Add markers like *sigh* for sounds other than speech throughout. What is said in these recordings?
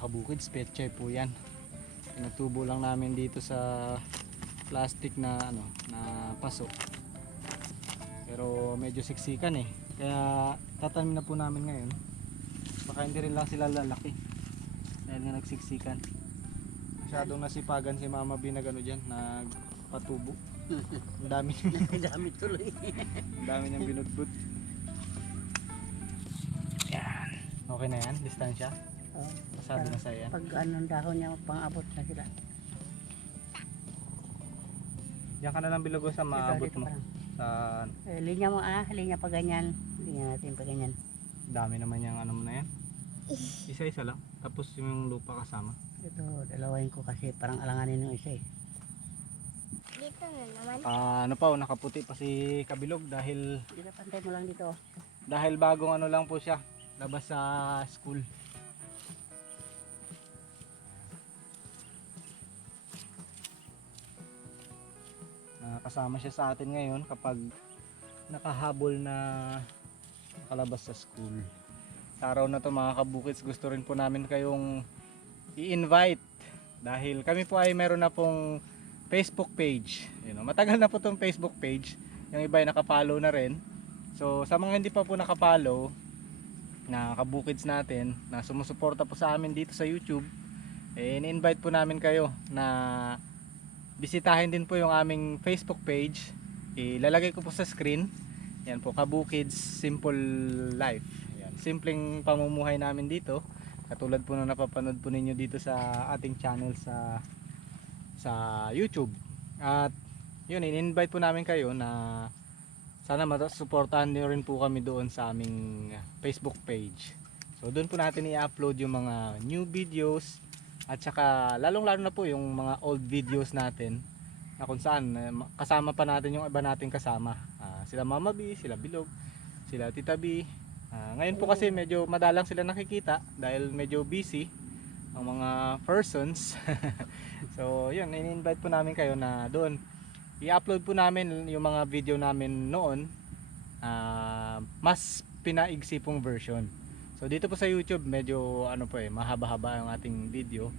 mga kabukid, spetchay po yan. Pinatubo lang namin dito sa plastic na ano, na paso. Pero medyo siksikan eh. Kaya tatanim na po namin ngayon. Baka hindi rin lang sila lalaki. Dahil nga nagsiksikan. Masyadong nasipagan si Mama B na gano dyan, nagpatubo. Ang dami, *laughs* Dami tuloy. ang dami niyang binudbud. Yan. Okay na yan, distansya. Oh, Masabi na sa yan. pag anong dahon niya, pang-abot na sila. Diyan ka na lang bilugo sa maabot mo. pa lang. Sa Eh, linya mo ah, linya pa ganyan. Linya natin pa ganyan. dami naman yung ano mo na yan. Isa-isa lang. Tapos yung lupa kasama. Ito, dalawain ko kasi parang alanganin yung isa eh. Dito na naman. Ah, ano pa, oh, nakaputi pa si Kabilog dahil Dito, pantay mo lang dito. dahil bagong ano lang po siya. Labas sa school. Kasama siya sa atin ngayon kapag nakahabol na nakalabas sa school. Sa araw na to mga kabukits, gusto rin po namin kayong i-invite dahil kami po ay meron na pong Facebook page. You know, matagal na po tong Facebook page. Yung iba ay nakapollow na rin. So sa mga hindi pa po nakapollow na kabukids natin na sumusuporta po sa amin dito sa YouTube, eh in-invite po namin kayo na bisitahin din po yung aming Facebook page. Ilalagay ko po sa screen. Yan po, Kabukids Simple Life. Yan, simpleng pamumuhay namin dito. Katulad po nung napapanood po ninyo dito sa ating channel sa sa YouTube. At yun, in-invite po namin kayo na sana masuportahan niyo rin po kami doon sa aming Facebook page. So doon po natin i-upload yung mga new videos at saka lalong lalo na po yung mga old videos natin na kung saan eh, ma- kasama pa natin yung iba nating kasama. Ah, sila Mama B, sila Bilog, sila Tita B. Ah, ngayon po kasi medyo madalang sila nakikita dahil medyo busy ang mga persons. *laughs* so yun, in-invite po namin kayo na doon i-upload po namin yung mga video namin noon ah, mas pinaigsi pong version. So dito po sa YouTube medyo ano po eh mahaba-haba yung ating video.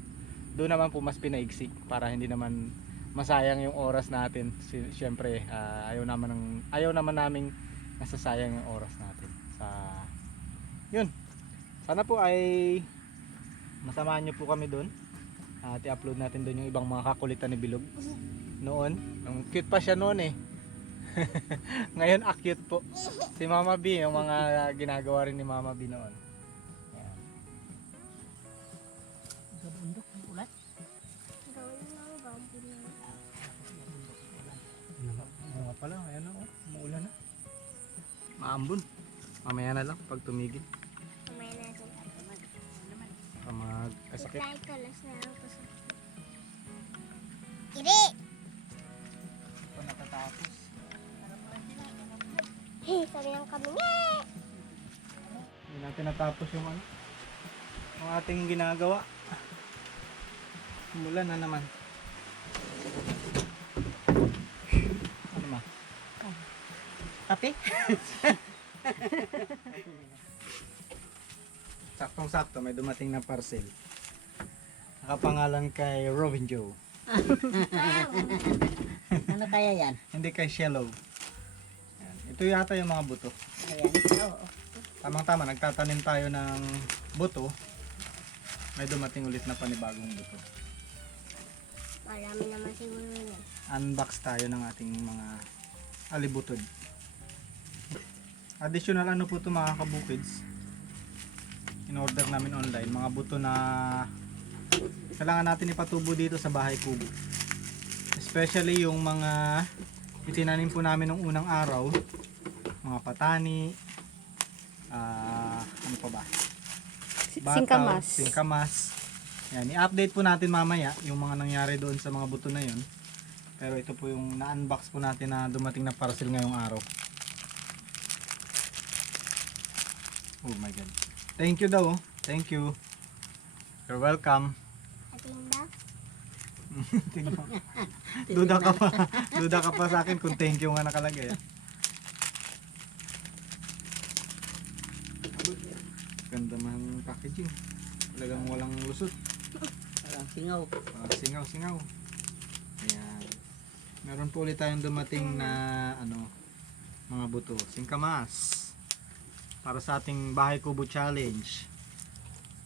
Doon naman po mas pinaigsi para hindi naman masayang yung oras natin. Si- Siyempre ah, ayaw naman ng ayaw naman naming nasasayang yung oras natin sa yun. Sana po ay masamahan niyo po kami doon. At i-upload natin doon yung ibang mga kakulitan ni Bilog noon. Yung cute pa siya noon eh. *laughs* Ngayon acute po. Si Mama B, yung mga ginagawa rin ni Mama B noon. Pala, ayan na oh. Umuulan na. Maambon. Mamaya na lang pag tumigil. Kamay natin ito. Baka magkasakit. Itlay ko, last na lang ko sa... Iri! Ito natatapos. Hey, sabi ng kami niya! Hindi natin natapos yung ano. Ang ating ginagawa. Umulan na naman. Ano ma? Kape? *laughs* Saktong-sakto, may dumating na parcel. Nakapangalan kay Robin Joe. *laughs* ano kaya yan? Hindi kay Shello. Yan. Ito yata yung mga buto. Ayan. Oo. Tamang-tama, nagtatanim tayo ng buto. May dumating ulit na panibagong buto. Marami naman siguro yan. Unbox tayo ng ating mga alibutod. Additional ano po ito mga kabukids. In-order namin online. Mga buto na kailangan natin ipatubo dito sa bahay kubo. Especially yung mga itinanim po namin nung unang araw. Mga patani. ah ano pa ba? Bataw, Singkamas. Singkamas. Yan, i-update po natin mamaya yung mga nangyari doon sa mga buto na yon. Pero ito po yung na-unbox po natin na dumating na parcel ngayong araw. Oh my God. Thank you daw. Oh. Thank you. You're welcome. Atinda? Duda ka pa. Duda ka pa sa akin kung thank you nga nakalagay. Ah. Ganda man packaging. Talagang walang lusot. Walang singaw. Uh, singaw, singaw. Ayan. Meron po ulit tayong dumating na ano, mga buto. Singkamas. Para sa ating bahay kubo challenge.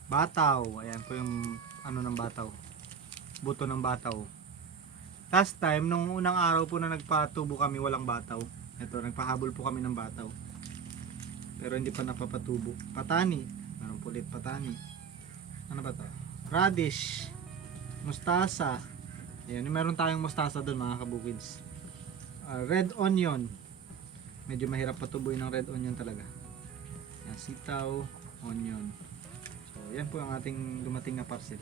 Bataw. Ayan po yung ano ng bataw. Buto ng bataw. Last time, nung unang araw po na nagpatubo kami, walang bataw. Ito, nagpahabol po kami ng bataw. Pero hindi pa napapatubo. Patani. Meron po ulit patani. Ano ba to? Radish mustasa. Ayan, meron tayong mustasa doon mga kabukids. Ah, red onion. Medyo mahirap patubuin ng red onion talaga. Ayan, sitaw, onion. So, yan po ang ating dumating na parcel.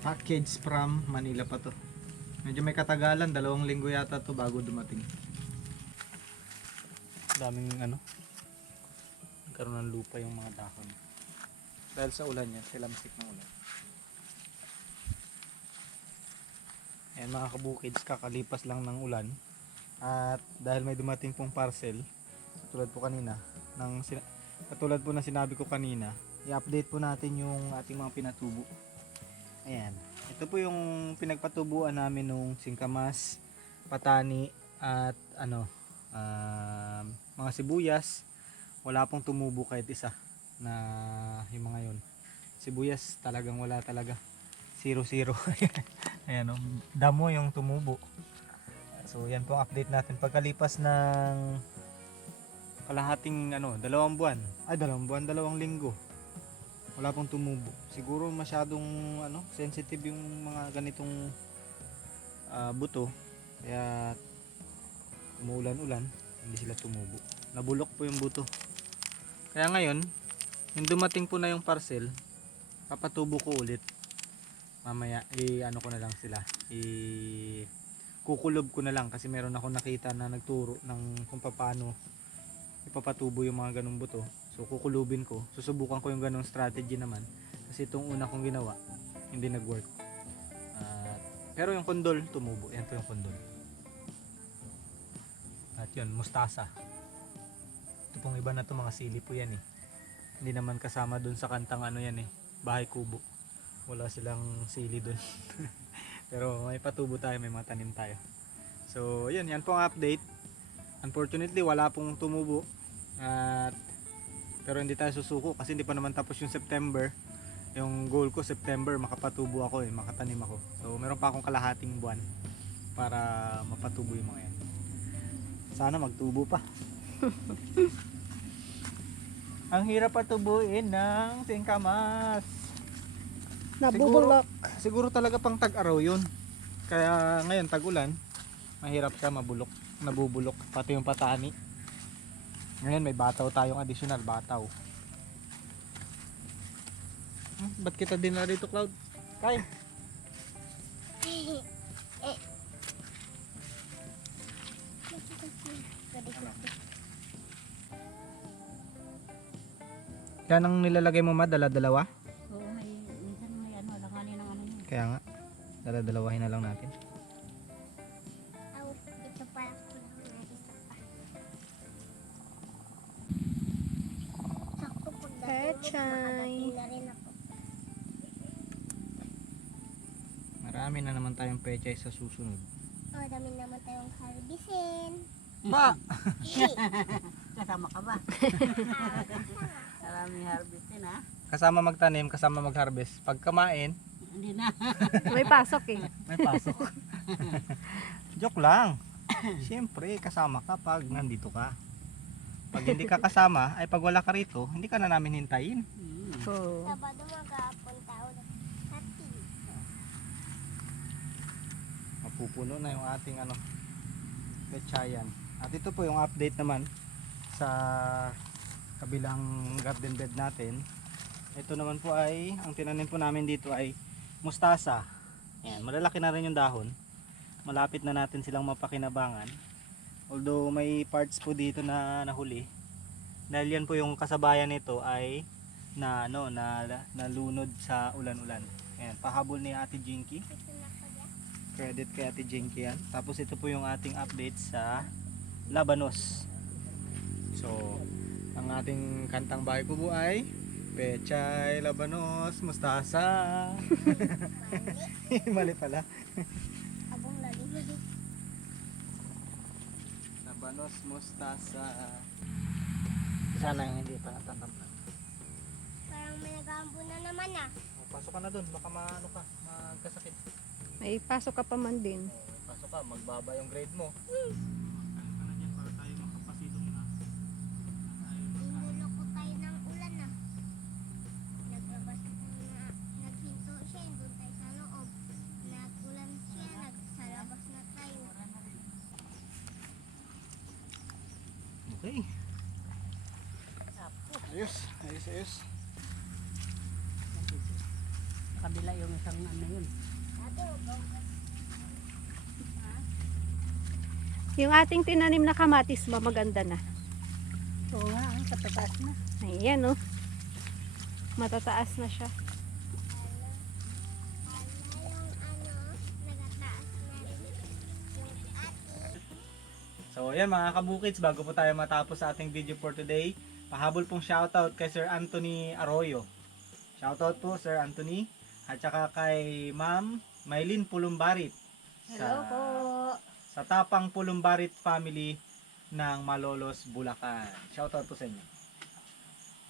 Package from Manila pa to. Medyo may katagalan, dalawang linggo yata to bago dumating. Daming ano, nagkaroon ng lupa yung mga dahon. Dahil sa ulan yan, silamsik ng ulan. Ayan mga kabukids, kakalipas lang ng ulan. At dahil may dumating pong parcel, tulad po kanina, ng, katulad po na sinabi ko kanina, i-update po natin yung ating mga pinatubo. Ayan. Ito po yung pinagpatubuan namin nung singkamas, patani, at ano, um, mga sibuyas. Wala pong tumubo kahit isa na yung mga yun. Sibuyas talagang wala talaga. Zero zero. *laughs* Ayan o, damo yung tumubo. So yan po ang update natin pagkalipas ng kalahating ano, dalawang buwan. Ay dalawang buwan, dalawang linggo. Wala pong tumubo. Siguro masyadong ano, sensitive yung mga ganitong ah, buto. Kaya umuulan-ulan, hindi sila tumubo. Nabulok po yung buto. Kaya ngayon, yung dumating po na yung parcel, papatubo ko ulit. Mamaya, i ano ko na lang sila. I kukulob ko na lang kasi meron ako nakita na nagturo ng kung paano ipapatubo yung mga ganong buto. So kukulubin ko. Susubukan ko yung ganong strategy naman. Kasi itong una kong ginawa, hindi nag-work. At pero yung kondol, tumubo. Yan po yung kondol. At yun, mustasa. Ito pong iba na to mga sili po yan eh. Hindi naman kasama dun sa kantang ano yan eh. Bahay kubo. Wala silang sili dun. *laughs* Pero may patubo tayo, may mga tanim tayo. So, yun, yan po ang update. Unfortunately, wala pong tumubo. At pero hindi tayo susuko kasi hindi pa naman tapos yung September. Yung goal ko September makapatubo ako eh, makatanim ako. So, meron pa akong kalahating buwan para mapatubo yung mga yan. Sana magtubo pa. *laughs* Ang hirap patubuin ng singkamas. Nabubulok. Siguro talaga pang tag-araw yun. Kaya ngayon tag-ulan, mahirap siya mabulok, nabubulok pati yung patani. Ngayon may bataw tayong additional bataw. Hmm, ba't kita din na rito, Cloud? Kay. Yan ang nilalagay mo ma, dala-dalawa? Tayong pechay sa susunod. Oh, dami naman tayong harbisin. Ma! *laughs* Kasama ka ba? *laughs* Maraming harvest din ha. Kasama magtanim, kasama mag-harvest. Pag kamain, Hindi na. *laughs* May pasok eh. may pasok. Joke lang. Siyempre, kasama ka pag nandito ka. Pag hindi ka kasama, ay pag wala ka rito, hindi ka na namin hintayin. Hmm. So, Sabado magahapon Mapupuno na yung ating ano, pechayan. At ito po yung update naman sa kabilang garden bed natin. Ito naman po ay, ang tinanim po namin dito ay mustasa. Ayan, malalaki na rin yung dahon. Malapit na natin silang mapakinabangan. Although may parts po dito na nahuli. Dahil yan po yung kasabayan nito ay na ano na nalunod sa ulan-ulan. Ayan, pahabol ni Ate Jinky Ito na ko dyan. Credit kay Ate Jinky yan. Tapos ito po yung ating update sa Labanos. So, Ang ating kantang bahay kubo ay Pechay, Labanos, Mustasa. *laughs* Mali pala. Abong lali. Labanos, Mustasa. Sana yung hindi pa natatanda. Parang may nag-aambo na naman ah. Oh, pasok ka na dun, baka maano ka, magkasakit. May pasok ka pa man din. Pasok ka, magbaba yung grade mo. Tayo. Okay. Ayos, ayos, ayos. Kabila yung isang ano yun. Yung ating tinanim na kamatis ba maganda na? Oo nga, ang katataas na. Ayan oh. Matataas na siya. Hala, yung ano, nagataas na rin. Yung ati. So ayan mga kabukits, bago po tayo matapos sa ating video for today, pahabol pong shoutout kay Sir Anthony Arroyo. Shoutout po Sir Anthony at saka kay Ma'am Maylin Pulumbarit. Hello po. Sa Tapang Pulumbarit family ng Malolos, Bulacan. Shoutout po sa inyo.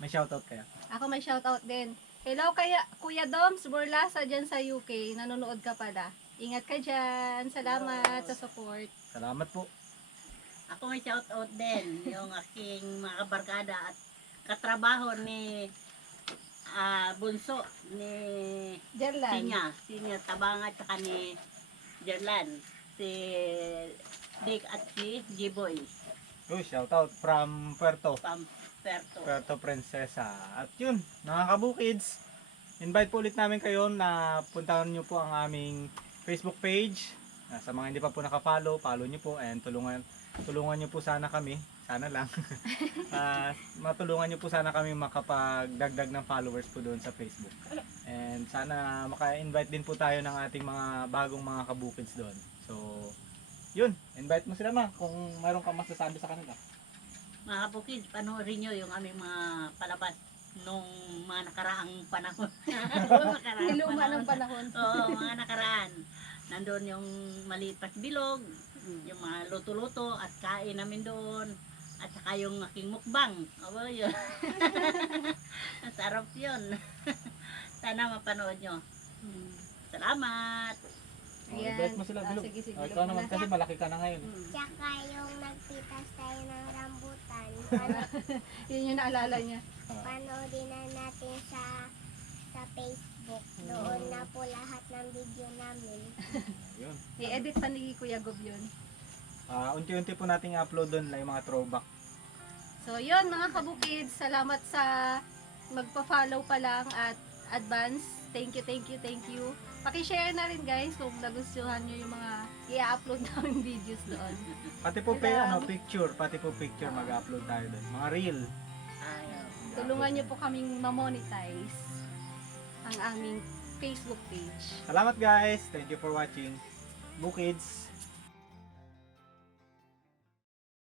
May shoutout kaya? Ako may shoutout din. Hello kaya Kuya Doms Burlasa dyan sa UK. Nanonood ka pala. Ingat ka dyan. Salamat sa support. Salamat po. Ako may shout out din yung aking mga kabarkada at katrabaho ni ah, Bunso ni Jerlan. Sinya, Sinya Tabanga at saka ni Jerlan, si Dick at si G-Boy, Oh, shoutout from Puerto. Pamperto. Puerto Princesa. At yun, mga kabukids, invite po ulit namin kayo na puntahan nyo po ang aming Facebook page. Ah, Sa mga hindi pa po nakafollow, follow nyo po and tulungan tulungan nyo po sana kami, sana lang. *laughs* Ah, matulungan nyo po sana kami makapagdagdag ng followers po doon sa Facebook. And sana maka-invite din po tayo ng ating mga bagong mga kabukids doon. So, yun, invite mo sila ma kung mayroon ka masasabi sa kanila. Mga kapukid, panoorin nyo yung aming mga palabas nung mga nakaraang panahon. *laughs* nakaraang Niluma ng panahon. Oo, mga nakaraan. Nandun yung maliit pas bilog, yung mga luto-luto at kain namin doon. At saka yung aking mukbang. Aba yun. *laughs* Sarap yun. *laughs* Sana mapanood nyo. Salamat. Oh, Ayan. invite mo sila, Ah, Bilog. sige, sige, Oh, Bilog ikaw naman na. kasi malaki ka na ngayon. Tsaka yung nagpitas tayo ng rambutan. *laughs* Pano- Yun yung naalala niya. panoodin na natin sa sa Facebook. Doon na po lahat ng video namin. Yun. I-edit pa ni Kuya Gob yun. Ah, unti-unti po nating upload doon lang yung mga throwback. So, yun mga kabukids, salamat sa magpa-follow pa lang at advance. Thank you, thank you, thank you. Paki-share na rin guys kung nagustuhan nyo yung mga i-upload *laughs* namin videos doon. Pati po Hello. ano, picture, pati po picture mag-upload tayo doon. Mga reel. Ayaw. Tulungan nyo po kaming ma-monetize ang aming Facebook page. Salamat guys. Thank you for watching. Bukids.